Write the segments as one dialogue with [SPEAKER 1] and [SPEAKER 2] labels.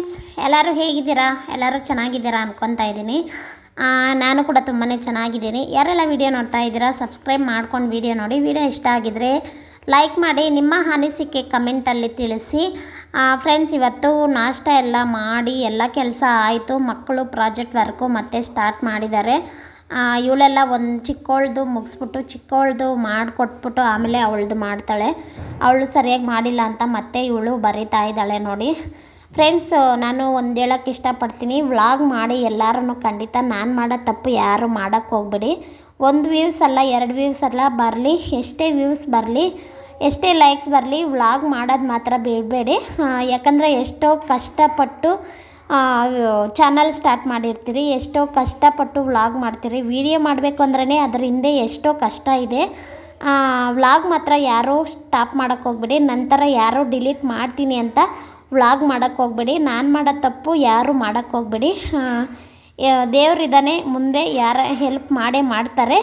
[SPEAKER 1] Friends ಎಲ್ಲರೂ ಹೇಗಿದ್ದೀರಾ? ಎಲ್ಲರೂ ಚೆನ್ನಾಗಿದ್ದೀರಾ ಅನ್ಕೊತಾ ಇದ್ದೀನಿ. ನಾನು ಕೂಡ ತುಂಬಾ ಚೆನ್ನಾಗಿದ್ದೀನಿ. ಯಾರೆಲ್ಲ ವಿಡಿಯೋ ನೋಡ್ತಾ ಇದ್ದೀರಾ ಸಬ್ಸ್ಕ್ರೈಬ್ ಮಾಡ್ಕೊಂಡು ವಿಡಿಯೋ ನೋಡಿ. ವಿಡಿಯೋ ಇಷ್ಟ ಆಗಿದ್ರೆ ಲೈಕ್ ಮಾಡಿ, ನಿಮ್ಮ ಅನಿಸಿಕೆ ಕಮೆಂಟಲ್ಲಿ ತಿಳಿಸಿ. ಫ್ರೆಂಡ್ಸ್ ಇವತ್ತು ನಾಷ್ಟ ಎಲ್ಲ ಮಾಡಿ, ಎಲ್ಲ ಕೆಲಸ ಆಯಿತು. ಮಕ್ಕಳು ಪ್ರಾಜೆಕ್ಟ್ ವರ್ಕು ಮತ್ತೆ ಸ್ಟಾರ್ಟ್ ಮಾಡಿದ್ದಾರೆ. ಇವಳೆಲ್ಲ ಒಂದು ಚಿಕ್ಕವಳ್ದು ಮುಗಿಸ್ಬಿಟ್ಟು ಚಿಕ್ಕವಳ್ದು ಮಾಡಿಕೊಟ್ಬಿಟ್ಟು ಆಮೇಲೆ ಅವಳದು ಮಾಡ್ತಾಳೆ. ಅವಳು ಸರಿಯಾಗಿ ಮಾಡಿಲ್ಲ ಅಂತ ಮತ್ತೆ ಇವಳು ಬರೀತಾ ಇದ್ದಾಳೆ ನೋಡಿ. ಫ್ರೆಂಡ್ಸ್ ನಾನು ಒಂದು ಹೇಳೋಕ್ಕೆ ಇಷ್ಟಪಡ್ತೀನಿ. ವ್ಲಾಗ್ ಮಾಡಿ ಎಲ್ಲರೂ ಖಂಡಿತ ನಾನು ಮಾಡೋ ತಪ್ಪು ಯಾರು ಮಾಡೋಕ್ಕೆ ಹೋಗ್ಬೇಡಿ. ಒಂದು ವ್ಯೂವ್ಸ್ ಅಲ್ಲ, ಎರಡು ವ್ಯೂವ್ಸ್ ಅಲ್ಲ, ಬರಲಿ, ಎಷ್ಟೇ ವ್ಯೂವ್ಸ್ ಬರಲಿ, ಎಷ್ಟೇ ಲೈಕ್ಸ್ ಬರಲಿ ವ್ಲಾಗ್ ಮಾಡೋದು ಮಾತ್ರ ಬಿಡಬೇಡಿ. ಯಾಕಂದರೆ ಎಷ್ಟೋ ಕಷ್ಟಪಟ್ಟು ಚಾನಲ್ ಸ್ಟಾರ್ಟ್ ಮಾಡಿರ್ತೀರಿ, ಎಷ್ಟೋ ಕಷ್ಟಪಟ್ಟು ವ್ಲಾಗ್ ಮಾಡ್ತೀರಿ. ವಿಡಿಯೋ ಮಾಡಬೇಕು ಅಂದ್ರೆ ಅದ್ರ ಹಿಂದೆ ಎಷ್ಟೋ ಕಷ್ಟ ಇದೆ. ವ್ಲಾಗ್ ಮಾತ್ರ ಯಾರೂ ಸ್ಟಾಪ್ ಮಾಡೋಕ್ಕೆ ಹೋಗ್ಬೇಡಿ. ನಂತರ ಯಾರೋ ಡಿಲೀಟ್ ಮಾಡ್ತೀನಿ ಅಂತ ವ್ಲಾಗ್ ಮಾಡೋಕ್ಕೆ ಹೋಗಬೇಡಿ. ನಾನು ಮಾಡೋ ತಪ್ಪು ಯಾರೂ ಮಾಡೋಕ್ಕೆ ಹೋಗ್ಬೇಡಿ. ದೇವರಿದ್ದಾನೆ ಮುಂದೆ ಯಾರ ಹೆಲ್ಪ್ ಮಾಡೇ ಮಾಡ್ತಾರೆ.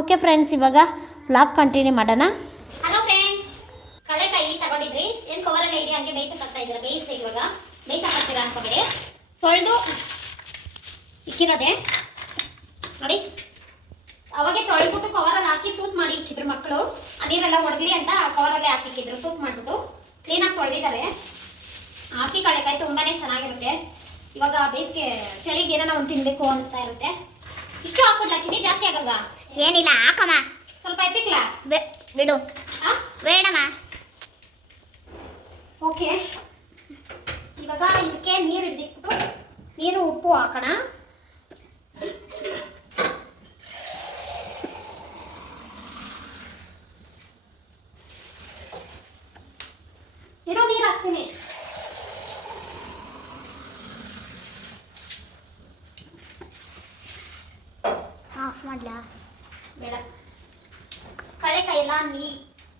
[SPEAKER 1] ಓಕೆ ಫ್ರೆಂಡ್ಸ್ ಇವಾಗ ವ್ಲಾಗ್ ಕಂಟಿನ್ಯೂ ಮಾಡೋಣ.
[SPEAKER 2] ಹಲೋ ಫ್ರೆಂಡ್ಸ್ ಕಳೆಕಾಯಿ ತಗೊಂಡಿದ್ರಿ. ಏನು ಕವರ್ ಎಲ್ಲ ಇದೆ? ಹಂಗೆ ಬೇಯಿಸಕ್ಕೆ ಹಾಕ್ತಾ ಇದ್ದೀರಾ? ಬೇಯಿಸಿ ಇವಾಗ. ಬೇಯಿಸಕ್ಕೆ ಹಾಕ್ತೀರಾ ಅನ್ಕೋಬೇಡಿ ತೊಳೆದು ಇಕ್ಕಿರೋದೆ. ನೋಡಿ, ಅವಾಗೆ ತೊಳೆದ್ಬಿಟ್ಟು ಕವರಲ್ಲಿ ಹಾಕಿ ತೂತ್ ಮಾಡಿ ಇಕ್ಕಿದ್ರು ಮಕ್ಕಳು. ನೀರೆಲ್ಲ ಹೊಡೆದಿರಿ ಅಂತ ಕವರಲ್ಲೇ ಹಾಕಿಕ್ಕಿದ್ರು ತೂತ್ ಮಾಡಿಬಿಟ್ಟು ಕ್ಲೀನಾಗಿ ತೊಳೆದಿದ್ದಾರೆ. ಹಸಿ ಕಳೆಕಾಯಿ ತುಂಬಾನೇ ಚೆನ್ನಾಗಿರುತ್ತೆ. ಇವಾಗ ಬೇಸಿಗೆ ಚಳಿಗೆ ಏನೋ ಒಂದು ತಿನ್ಬೇಕು ಅನಿಸ್ತಾ ಇರುತ್ತೆ. ಇಷ್ಟು ಹಾಕೋದ್ಲ ಚಿನಿ ಜಾಸ್ತಿ ಆಗಲ್ವಾ?
[SPEAKER 3] ಏನಿಲ್ಲ ಹಾಕಮ್ಮ.
[SPEAKER 2] ಸ್ವಲ್ಪ ಎತ್ತಿಕ್ಲಾ?
[SPEAKER 3] ಬಿಡು. ಬೇಡಮ್ಮ.
[SPEAKER 2] ಓಕೆ. ಇವಾಗ ಇದಕ್ಕೆ ನೀರು ಹಿಡಿದಿಟ್ಬಿಟ್ಟು ನೀರು ಉಪ್ಪು ಹಾಕೋಣ ಇರೋ ನೀರು ಹಾಕ್ತೀನಿ
[SPEAKER 3] ಆಫ್ ಮಾಡ್ಲಾ?
[SPEAKER 2] ಬೇಡ. ಕಳೆಕಾಯಿ ಎಲ್ಲ ನೀ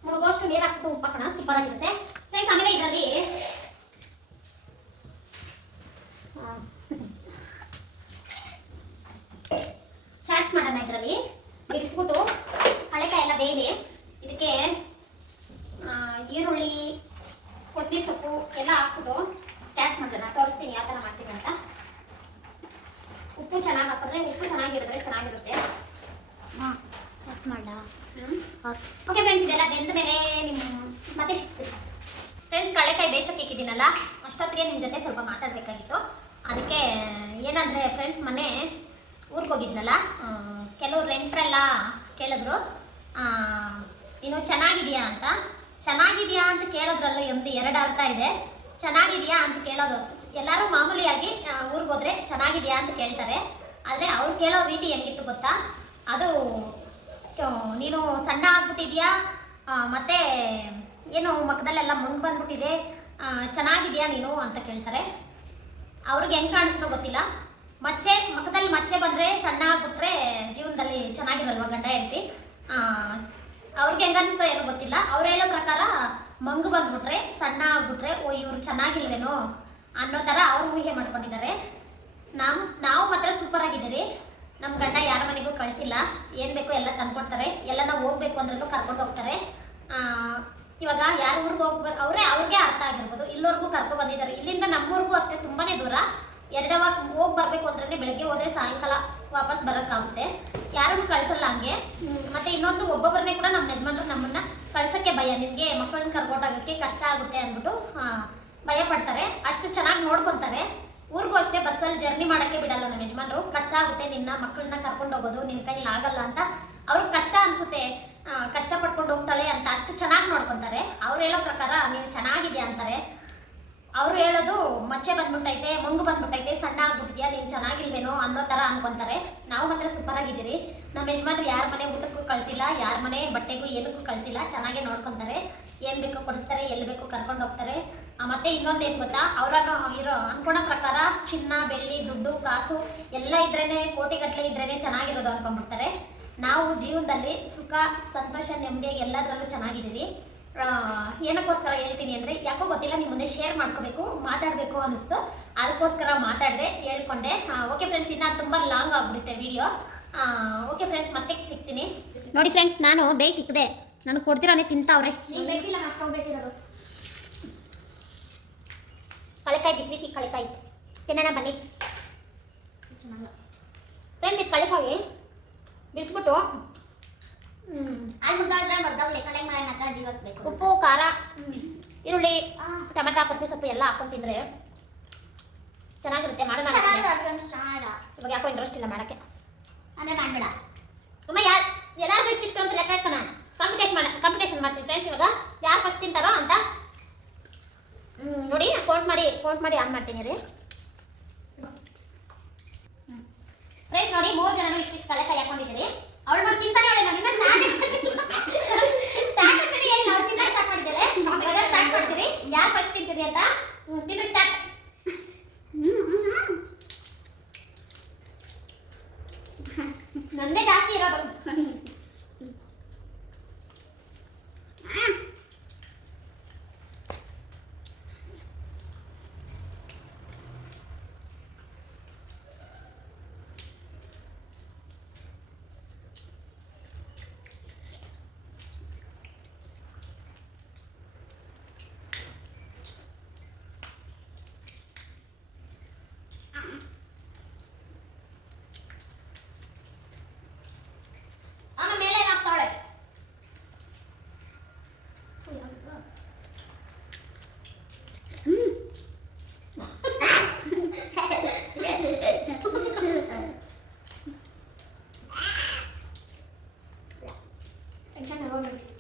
[SPEAKER 2] ಮುಳುಗೋಷ್ಟು ನೀರು ಹಾಕ್ಬಿಟ್ಟು ಉಪ್ಪಾಕೋಣ ಸೂಪರ್ ಆಗಿರುತ್ತೆ. ಫ್ರೆಂಡ್ಸ್ ಆಮೇಲೆ ಇದರಲ್ಲಿ ಚಾಟ್ಸ್ ಮಾಡೋಣ ಇದರಲ್ಲಿ. ಬಿಡಿಸ್ಬಿಟ್ಟು ಕಳೆಕಾಯಿ ಎಲ್ಲ ಬೇಯಿದೆ. ಇದಕ್ಕೆ ಈರುಳ್ಳಿ, ಕೊತ್ತಂಬರಿ ಸೊಪ್ಪು ಎಲ್ಲ ಹಾಕ್ಬಿಟ್ಟು ಚಾಟ್ಸ್ ಮಾಡೋಣ. ತೋರಿಸ್ತೀನಿ ಯಾವ ಥರ ಮಾಡ್ತೀನಿ ಉಪ್ಪು ಚೆನ್ನಾಗಿ ಹಾಕಿದ್ರೆ ಉಪ್ಪು ಚೆನ್ನಾಗಿರಿದ್ರೆ ಚೆನ್ನಾಗಿರುತ್ತೆ.
[SPEAKER 3] ಹಾಂ ಆಫ್ ಮಾಡ್ಲಾ?
[SPEAKER 2] ಓಕೆ ಫ್ರೆಂಡ್ಸ್ ಇದೆಲ್ಲ ಬೆಂದ ಮೇಲೆ ನಿಮ್ಮ ಮತ್ತೆ ಸಿಗ್ತೀವಿ ಫ್ರೆಂಡ್ಸ್ ಕಳೆಕಾಯಿ ಬೇಯಿಸಕ್ಕೆ ಇಕ್ಕಿದ್ದೀನಲ್ಲ ಅಷ್ಟೊತ್ತಿಗೆ ನಿಮ್ಮ ಜೊತೆ ಸ್ವಲ್ಪ ಮಾತಾಡಬೇಕಾಗಿತ್ತು. ಅದಕ್ಕೆ ಏನಂದರೆ ಫ್ರೆಂಡ್ಸ್ ಮನೆ ಊರಿಗೆ ಹೋಗಿದ್ನಲ್ಲ ಕೆಲವ್ರು ಕೆಲವು ನೆಂಟರೆಲ್ಲ ಕೇಳಿದ್ರು. ಆ, ನೀನು ಚೆನ್ನಾಗಿದೆಯಾ ಅಂತ? ಚೆನ್ನಾಗಿದೆಯಾ ಅಂತ ಕೇಳೋದ್ರಲ್ಲೂ ಒಂದು ಎರಡು ಅರ್ಥ ಇದೆ. ಚೆನ್ನಾಗಿದೆಯಾ ಅಂತ ಕೇಳೋದು. ಎಲ್ಲರೂ ಮಾಮೂಲಿಯಾಗಿ ಊರಿಗೆ ಹೋದ್ರೆ ಚೆನ್ನಾಗಿದೆಯಾ ಅಂತ ಕೇಳ್ತಾರೆ. ಆದರೆ ಅವ್ರು ಕೇಳೋ ರೀತಿ ಹೆಂಗಿತ್ತು ಗೊತ್ತಾ? ಅದು ನೀನು ಸಣ್ಣ ಆಗ್ಬಿಟ್ಟಿದ್ಯಾ? ಮತ್ತು ಏನು ಮಕ್ಕದಲ್ಲೆಲ್ಲ ಮುಂದೆ ಬಂದ್ಬಿಟ್ಟಿದೆ? ಚೆನ್ನಾಗಿದ್ಯಾ ನೀನು ಅಂತ ಕೇಳ್ತಾರೆ. ಅವ್ರಿಗೆ ಹೆಂಗೆ ಕಾಣಿಸ್ತೋ ಗೊತ್ತಿಲ್ಲ. ಮಚ್ಚೆ, ಮಕ್ಕದಲ್ಲಿ ಮಚ್ಚೆ ಬಂದರೆ ಸಣ್ಣ ಆಗ್ಬಿಟ್ರೆ ಜೀವನದಲ್ಲಿ ಚೆನ್ನಾಗಿರಲ್ವ ಗಂಡ ಹೆಂಡತಿ? ಅವ್ರಿಗೆ ಹೆಂಗೆ ಅನಿಸ್ತೋ ಏನೋ ಗೊತ್ತಿಲ್ಲ. ಅವ್ರು ಹೇಳೋ ಪ್ರಕಾರ ಮಂಗು ಬಂದ್ಬಿಟ್ರೆ, ಸಣ್ಣ ಆಗ್ಬಿಟ್ರೆ, ಓ, ಇವ್ರು ಚೆನ್ನಾಗಿಲ್ವೇನೋ ಅನ್ನೋ ಥರ ಅವ್ರು ಊಹೆ ಮಾಡ್ಕೊಂಡಿದ್ದಾರೆ. ನಾವು ನಾವು ಮಾತ್ರ ಸೂಪರ್ ಆಗಿದ್ದೀರಿ. ನಮ್ಮ ಗಂಡ ಯಾರ ಮನೆಗೂ ಕಳಿಸಿಲ್ಲ. ಏನು ಬೇಕೋ ಎಲ್ಲ ತಂದ್ಕೊಡ್ತಾರೆ. ಎಲ್ಲ ನಾವು ಹೋಗ್ಬೇಕು ಅಂದ್ರೂ ಕರ್ಕೊಂಡು ಹೋಗ್ತಾರೆ. ಇವಾಗ ಯಾರ ಊರಿಗೂ ಹೋಗ್ಬೇಕು ಅವರೇ ಅವ್ರಿಗೆ ಅರ್ಥ ಆಗಿರ್ಬೋದು. ಇಲ್ಲವರೆಗೂ ಕರ್ಕೊಂಡು ಬಂದಿದ್ದಾರೆ. ಇಲ್ಲಿಂದ ನಮ್ಮೂರಿಗೂ ಅಷ್ಟೇ ತುಂಬಾನೇ ದೂರ. ಎರಡು ಅವರ್ ಹೋಗಿ ಬರಬೇಕು ಅಂದ್ರೆ ಬೆಳಗ್ಗೆ ಹೋದ್ರೆ ಸಾಯಂಕಾಲ ವಾಪಸ್ ಬರೋಕ್ಕಾಗುತ್ತೆ. ಯಾರನ್ನು ಕಳ್ಸಲ್ಲ ಹಂಗೆ. ಮತ್ತೆ ಇನ್ನೊಂದು ಒಬ್ಬೊಬ್ಬರನ್ನೇ ಕೂಡ ನಮ್ಮ ಯಜಮಾನ್ರು ನಮ್ಮನ್ನ ಕಳ್ಸಕ್ಕೆ ಭಯ. ನಿಮಗೆ ಮಕ್ಕಳನ್ನ ಆಗಕ್ಕೆ ಕಷ್ಟ ಆಗುತ್ತೆ ಅಂದ್ಬಿಟ್ಟು ಭಯ ಪಡ್ತಾರೆ. ಅಷ್ಟು ಚೆನ್ನಾಗಿ ನೋಡ್ಕೊತಾರೆ. ಊರಿಗೂ ಅಷ್ಟೇ ಬಸ್ಸಲ್ಲಿ ಜರ್ನಿ ಮಾಡೋಕ್ಕೆ ಬಿಡಲ್ಲ ನಮ್ಮ ಯಜಮಾನ್ರು. ಕಷ್ಟ ಆಗುತ್ತೆ ನಿನ್ನ ಮಕ್ಕಳನ್ನ ಕರ್ಕೊಂಡು ಹೋಗೋದು ನಿನ್ನ ಕೈಯಲ್ಲಿ ಆಗಲ್ಲ ಅಂತ. ಅವ್ರಿಗೆ ಕಷ್ಟ ಅನಿಸುತ್ತೆ. ಕಷ್ಟ ಪಡ್ಕೊಂಡು ಹೋಗ್ತಾಳೆ ಅಂತ ಅಷ್ಟು ಚೆನ್ನಾಗಿ ನೋಡ್ಕೊತಾರೆ. ಅವ್ರು ಹೇಳೋ ಪ್ರಕಾರ ನೀನು ಚೆನ್ನಾಗಿದೆ ಅಂತಾರೆ. ಅವ್ರು ಹೇಳೋದು, ಮಚ್ಚೆ ಬಂದ್ಬಿಟ್ಟೈತೆ, ಮುಂಗು ಬಂದ್ಬಿಟ್ಟೈತೆ ಸಣ್ಣ ಆಗ್ಬಿಟ್ಟಿದ್ಯಾ ನೀನು ಚೆನ್ನಾಗಿಲ್ವೇನೋ ಅನ್ನೋ ಥರ ಅನ್ಕೊಂತಾರೆ. ನಾವು ಮಾತ್ರ ಸೂಪರ್ ಆಗಿದ್ದೀರಿ ನಮ್ಮ ಯಜಮಾನ್ರು ಯಾರ ಮನೆ ಊಟಕ್ಕೂ ಕಳಿಸಿಲ್ಲ, ಯಾರ ಮನೆ ಬಟ್ಟೆಗೂ ಏನಕ್ಕೂ ಕಳಿಸಿಲ್ಲ, ಚೆನ್ನಾಗೇ ನೋಡ್ಕೊತಾರೆ. ಏನು ಬೇಕೋ ಕೊಡಿಸ್ತಾರೆ, ಎಲ್ಲಿ ಬೇಕೋ ಕರ್ಕೊಂಡು ಹೋಗ್ತಾರೆ. ಮತ್ತೆ ಇನ್ನೊಂದು ಏನು ಗೊತ್ತಾ? ಅವರನ್ನು ಇರೋ ಅನ್ಕೊಳೋ ಪ್ರಕಾರ ಚಿನ್ನ, ಬೆಳ್ಳಿ, ದುಡ್ಡು, ಕಾಸು ಎಲ್ಲ ಇದ್ರೇನೆ ಕೋಟಿಗಟ್ಟಲೆ ಇದ್ರೇನೆ ಚೆನ್ನಾಗಿರೋದು ಅನ್ಕೊಂಡ್ಬಿಡ್ತಾರೆ. ನಾವು ಜೀವನದಲ್ಲಿ ಸುಖ, ಸಂತೋಷ, ನೆಮ್ಮದಿ ಎಲ್ಲದರಲ್ಲೂ ಚೆನ್ನಾಗಿದ್ದೀವಿ ಏನಕ್ಕೋಸ್ಕರ ಹೇಳ್ತೀನಿ ಅಂದರೆ ಯಾಕೋ ಗೊತ್ತಿಲ್ಲ ನಿಮ್ಮ ಮುಂದೆ ಶೇರ್ ಮಾಡ್ಕೋಬೇಕು ಮಾತಾಡಬೇಕು ಅನಿಸ್ತು. ಅದಕ್ಕೋಸ್ಕರ ಮಾತಾಡಿದೆ ಹೇಳ್ಕೊಂಡೆ. ಓಕೆ ಫ್ರೆಂಡ್ಸ್ ಇನ್ನು ತುಂಬ ಲಾಂಗ್ ಆಗಿಬಿಡುತ್ತೆ ವಿಡಿಯೋ ಓಕೆ ಫ್ರೆಂಡ್ಸ್ ಮತ್ತೆ ಸಿಗ್ತೀನಿ.
[SPEAKER 1] ನೋಡಿ ಫ್ರೆಂಡ್ಸ್ ನಾನು ಬೇಯ್ ಸಿಕ್ಕಿದೆ. ನನಗೆ ಕೊಡ್ತಿರೋನೆ ತಿಂತಾವ್ರೆ
[SPEAKER 2] ಕಳೆಕಾಯಿ ಬಿಸಿ ಬಿಸಿ ಕಳೆಕಾಯಿ ತಿನ್ನೋಣ ಬನ್ನಿ. ಫ್ರೆಂಡ್ಸ್ ಇದು ಕಳೆಕಾಯಿ ಬಿಡಿಸ್ಬಿಟ್ಟು ಉಪ್ಪು ಖಾರ ಈರುಳ್ಳಿ ಟೊಮೆಟೊ ಕೊತ್ತಂಬರಿ ಸೊಪ್ಪು ಎಲ್ಲ ಹಾಕೊಂಡು ತಿಂದರೆ ಚೆನ್ನಾಗಿರುತ್ತೆ. ಮಾಡೋಣ ಇವಾಗ ಯಾಕೋ ಇಂಟ್ರೆಸ್ಟ್ ಇಲ್ಲ ಮಾಡೋಕ್ಕೆ.
[SPEAKER 3] ಅಂದ್ರೆ ಮಾಡಬೇಡ.
[SPEAKER 2] ಅಮ್ಮ ಯಾರು ಎಲ್ಲರಿಗೂ ಇಷ್ಟ ಇಷ್ಟು ಅಂತ ಲೆಕ್ಕ ಹಾಕೋಣ. ಕಾಂಪಿಟೇಷನ್ ಮಾಡ ಕಾಂಪಿಟೇಷನ್ ಮಾಡ್ತೀವಿ ಫ್ರೆಂಡ್ಸ್ ಇವಾಗ. ಯಾರು ಫಸ್ಟ್ ತಿಂತಾರೋ ಅಂತ. ನೋಡಿ ಕೌಂಟ್ ಮಾಡಿ ಕೌಂಟ್ ಮಾಡಿ ಆನ್ ಮಾಡ್ತೀನಿ ರೀ? ಫ್ರೆಂಡ್ಸ್ ನೋಡಿ ಮೂರು ಜನ ಇಷ್ಟಿಷ್ಟು ಕಳೆಕಾಯಿ ಹಾಕೊಂಡಿದ್ದೀರಿ. ಅವಳು ನೋಡಿ ತಿಂತಾನೆ ಅವಳೆ, ನಾನು ಸ್ಟಾರ್ಟ್ ಸ್ಟಾರ್ಟ್ ಅಂತಾನೆ ಹೇಳಿ, ನಾವು ತಿನ್ನ ಸ್ಟಾರ್ಟ್ ಮಾಡಿದ್ದೇವೆ. ಇವಾಗ ಸ್ಟಾರ್ಟ್ ಮಾಡ್ತೀರಿ. ಯಾರು ಫಸ್ಟ್ ತಿಂತೀರಿ ಅಂತ? ತಿನ್ನು start I kind of love it.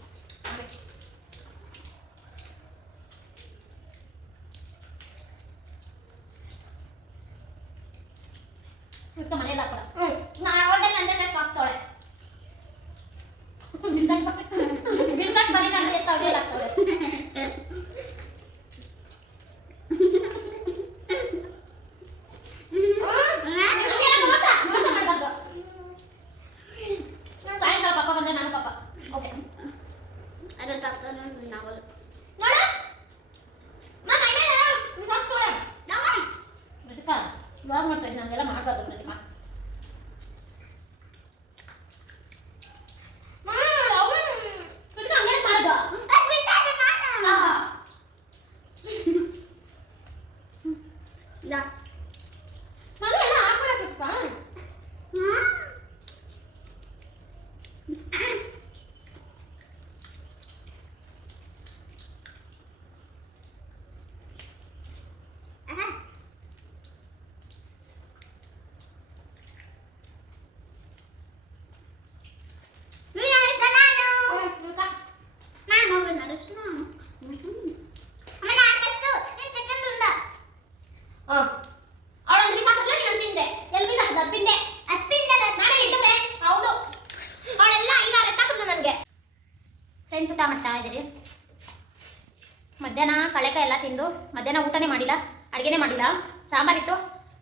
[SPEAKER 2] ತಿಂದು ಮಧ್ಯಾಹ್ನ ಊಟನೇ ಮಾಡಿಲ್ಲ ಅಡುಗೆನೇ ಮಾಡಿಲ್ಲ. ಸಾಂಬಾರಿತ್ತು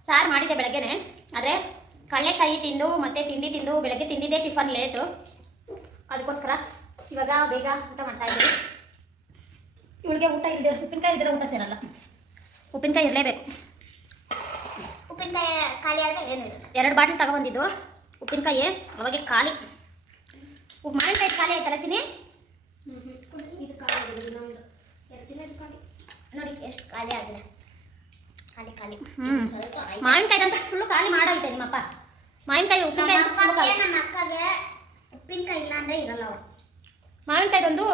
[SPEAKER 2] ಸಾರು ಮಾಡಿದ್ದೆ ಬೆಳಗ್ಗೆನೆ. ಆದರೆ ಕಡಲೆಕಾಯಿ ತಿಂದು ಮತ್ತೆ ತಿಂಡಿ ತಿಂದು ಬೆಳಗ್ಗೆ ತಿಂದಿದ್ದೆ ಟಿಫನ್ ಲೇಟು. ಅದಕ್ಕೋಸ್ಕರ ಇವಾಗ ಬೇಗ ಊಟ ಮಾಡ್ತಾ ಇದ್ದೀವಿ ಇವಳಿಗೆ ಊಟ ಇದೆ ಉಪ್ಪಿನಕಾಯಿ ಇದ್ದರೆ ಊಟ ಸೇರಲ್ಲ. ಉಪ್ಪಿನಕಾಯಿ ಇರಲೇಬೇಕು.
[SPEAKER 3] ಉಪ್ಪಿನಕಾಯಿ ಖಾಲಿ ಆದರೆ ಏನಿಲ್ಲ
[SPEAKER 2] ಎರಡು ಬಾಟ್ಲ್ ತಗೊಬಂದಿದ್ದು ಉಪ್ಪಿನಕಾಯಿ ಅವಾಗೆ ಖಾಲಿ. ಉಪ್ಪು ಮಾವಿನಕಾಯಿ ಖಾಲಿ ಆಯ್ತಲ್ಲ ಚಿನಿ
[SPEAKER 3] ಇದು ಖಾಲಿ ಎರಡು ದಿನ ಖಾಲಿ ನೋಡಿ ಎಷ್ಟು ಖಾಲಿ ಆಗಿದೆ. ಖಾಲಿ ಖಾಲಿ. ಸ್ವಲ್ಪ ಆಯ್ತು.
[SPEAKER 2] ಮಾವಿನಕಾಯಿ ಅಂತ ಫುಲ್ಲು ಖಾಲಿ ಮಾಡೈತೆ ನಿಮ್ಮಪ್ಪ ಮಾವಿನಕಾಯಿ
[SPEAKER 3] ನಮ್ಮ
[SPEAKER 2] ಉಪ್ಪಿನಕಾಯಿ ಅಂತೂ full
[SPEAKER 3] ಅಪ್ಪಗೆ
[SPEAKER 2] ಖಾಲಿ.
[SPEAKER 3] ನಮ್ಮ ಅಕ್ಕಗೆ ಉಪ್ಪಿನಕಾಯಿ ಇಲ್ಲ ಅಂದ್ರೆ ಇರಲ್ಲ ಅವ್ರು
[SPEAKER 2] ಮಾವಿನಕಾಯ್ದೊಂದು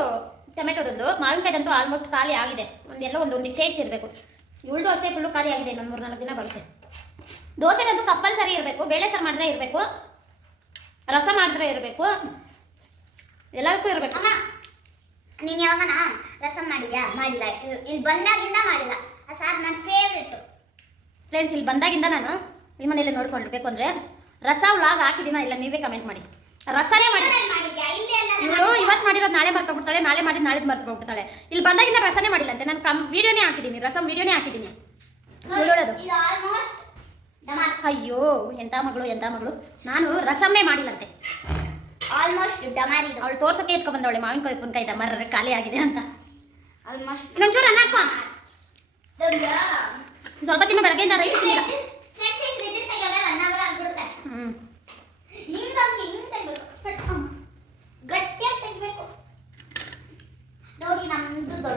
[SPEAKER 2] ಟೊಮೆಟೊದೊಂದು ಮಾವಿನಕಾಯ್ದಂತೂ ಆಲ್ಮೋಸ್ಟ್ ಖಾಲಿ ಆಗಿದೆ. ಒಂದೆಲ್ಲ ಒಂದು ಒಂದು ಸ್ಟೇಜ್ ಇರಬೇಕು. ಇವಳದು ಅಷ್ಟೇ ಫುಲ್ಲು ಖಾಲಿ ಆಗಿದೆ ಇನ್ನೊಂದು ಮೂರು ನಾಲ್ಕು ದಿನ ಬರುತ್ತೆ. ದೋಸೆಗಂತೂ ಸರಿ ಇರಬೇಕು ಬೇಳೆ ಸಾರು ಮಾಡಿದ್ರೆ ಇರಬೇಕು ರಸ ಮಾಡಿದ್ರೆ ಇರಬೇಕು ಎಲ್ಲದಕ್ಕೂ ಇರಬೇಕು.
[SPEAKER 3] ಅಮ್ಮ ನೀನು ಯಾವಾಗನ ರಸಂ ಮಾಡಿದ್ಯಾ? ಮಾಡಿಲ್ಲ. ಇಲ್ಲಿ ಬಂದಾಗಿಂದ ಮಾಡಿಲ್ಲ. ಆ ಸಾರ್ ನನ್ನ ಫೇವ್ರೇಟು
[SPEAKER 2] ಫ್ರೆಂಡ್ಸ್ ಇಲ್ಲಿ ಬಂದಾಗಿಂದ ನಾನು ನಿಮ್ಮ ಮನೇಲಿ ನೋಡ್ಕೊಂಡಿರ್ಬೇಕು ಅಂದರೆ ರಸ ವ್ಲಾಗ್ ಹಾಕಿದ್ದೀನ ಇಲ್ಲ ನೀವೇ ಕಮೆಂಟ್ ಮಾಡಿ. ರಸನೇ ಮಾಡಿ. ಇವಳು ಇವತ್ತು ಮಾಡಿರೋದು ನಾಳೆ ಮರ್ತೋಗ್ಬಿಡ್ತಾಳೆ ನಾಳೆ ಮಾಡಿ ನಾಳೆ ಮರ್ತೋಗ್ಬಿಡ್ತಾಳೆ. ಇಲ್ಲಿ ಬಂದಾಗಿಂದ ರಸನೇ ಮಾಡಿಲ್ಲ ಅಂತೆ. ನಾನು ಕಮ್ ವಿಡಿಯೋನೇ ಹಾಕಿದ್ದೀನಿ ರಸಂ ವಿಡಿಯೋನೇ ಹಾಕಿದ್ದೀನಿ ಅಯ್ಯೋ ಎಂಥ ಮಗಳು ಎಂಥ ಮಗಳು. ನಾನು ರಸಮ್ಮೇ ಮಾಡಿಲ್ಲಂತೆ
[SPEAKER 3] ಆಲ್ಮೋಸ್ಟ್ ಡಮಾರ್ ಇದು
[SPEAKER 2] ಅವಳು ತೋರ್ಸಕ್ಕೆ ಎತ್ಕೊ ಬಂದವಳೆ ಮಾವಿನಕಾಯಿ ಉಪ್ಪಿನಕಾಯಿ ಡಮರ ಖಾಲಿ ಆಗಿದೆ ಅಂತ.
[SPEAKER 3] ಆಲ್ಮೋಸ್ಟ್
[SPEAKER 2] ಇನ್ನೊಂಚೂರು ಅನ್ನ ಹಾಕೋ ಸ್ವಲ್ಪ ತಿನ್ನು ಬೆಳಗ್ಗೆಯಿಂದ ರೈಸ್ ತಿಂದಿಲ್ಲ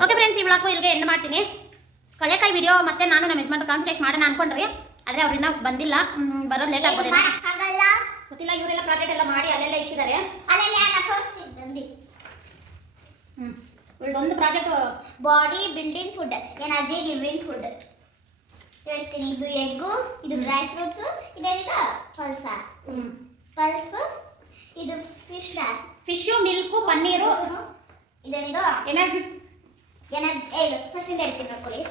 [SPEAKER 2] ಓಕೆ ಫ್ರೆಂಡ್ಸ್ ಈ ವ್ಲಾಗು ಇಲ್ಲಿಗೆ ಎಂಡ್ ಮಾಡ್ತೀನಿ. ಕಳೆಕಾಯಿ ವಿಡಿಯೋ ಮತ್ತೆ ನಾನು ನಮ್ಮ ಯಜಮಾನ್ರು ಕಾಂಪಿಟೇಷನ್ ಮಾಡೋಣ ಅನ್ಕೊಂಡ್ರಿ ಆದರೆ ಅವ್ರು ಇನ್ನೂ ಬಂದಿಲ್ಲ. ಬರೋದು ಲೇಟ್
[SPEAKER 3] ಆಗಲ್ಲ
[SPEAKER 2] ಗೊತ್ತಿಲ್ಲ ಇವರೆಲ್ಲ ಪ್ರಾಜೆಕ್ಟ್ ಎಲ್ಲ ಮಾಡಿ ಅಲ್ಲೆಲ್ಲ ಇಟ್ಟಿದ್ದಾರೆ.
[SPEAKER 3] ಅಲ್ಲೆಲ್ಲ ತೋರಿಸ್ತೀನಿ ಬಂದು
[SPEAKER 2] ಹ್ಞೂ ಒಂದು project
[SPEAKER 3] body building food energy giving food ಹೇಳ್ತೀನಿ ಇದು ಎಗ್ಗು ಇದು ಡ್ರೈ ಫ್ರೂಟ್ಸು ಇದೇನಿದ ಪಲ್ಸ ಪಲ್ಸು ಇದು ಫಿಶ್
[SPEAKER 2] ಫಿಶು ಮಿಲ್ಕು ಪನ್ನೀರು
[SPEAKER 3] ಇದೇನಿದು
[SPEAKER 2] ಎನರ್ಜಿ
[SPEAKER 3] ಎನರ್ಜಿ ಇದು ಫಸ್ಟಿಂದ ಹೇಳ್ತೀನಿ ನೋಡ್ಕೊಳ್ಳಿ.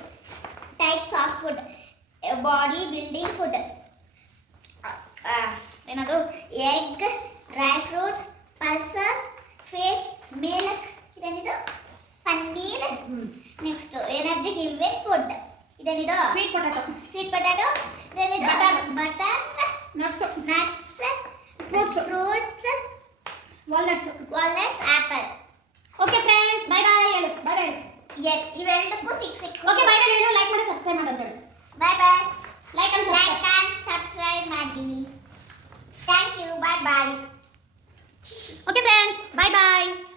[SPEAKER 3] Types of food body building food ಏನದು? Egg dry fruits pulses fish milk ಇದೇನಿದು? Paneer. Next energy giving food ಇದೇನಿದು?
[SPEAKER 2] ಸ್ವೀಟ್ ಪೊಟ್ಯಾಟೊ
[SPEAKER 3] ಸ್ವೀಟ್ ಪೊಟ್ಯಾಟೊ ಇದೇನಿದು?
[SPEAKER 2] Butter.
[SPEAKER 3] Butter
[SPEAKER 2] nuts
[SPEAKER 3] nuts
[SPEAKER 2] Fruits.
[SPEAKER 3] Fruits
[SPEAKER 2] walnuts
[SPEAKER 3] walnuts apple
[SPEAKER 2] okay friends bye bye ಹೇಳು. Bye bye
[SPEAKER 3] ಇವೆರಡಕ್ಕೂ six six
[SPEAKER 2] okay bye bye ಹೇಳು. Like ಮಾಡಿ subscribe ಮಾಡಿ ಅಂತ ಹೇಳು
[SPEAKER 3] bye bye
[SPEAKER 2] like and
[SPEAKER 3] like and subscribe ಮಾಡಿ. Thank you. Bye bye. Okay, friends. Bye bye.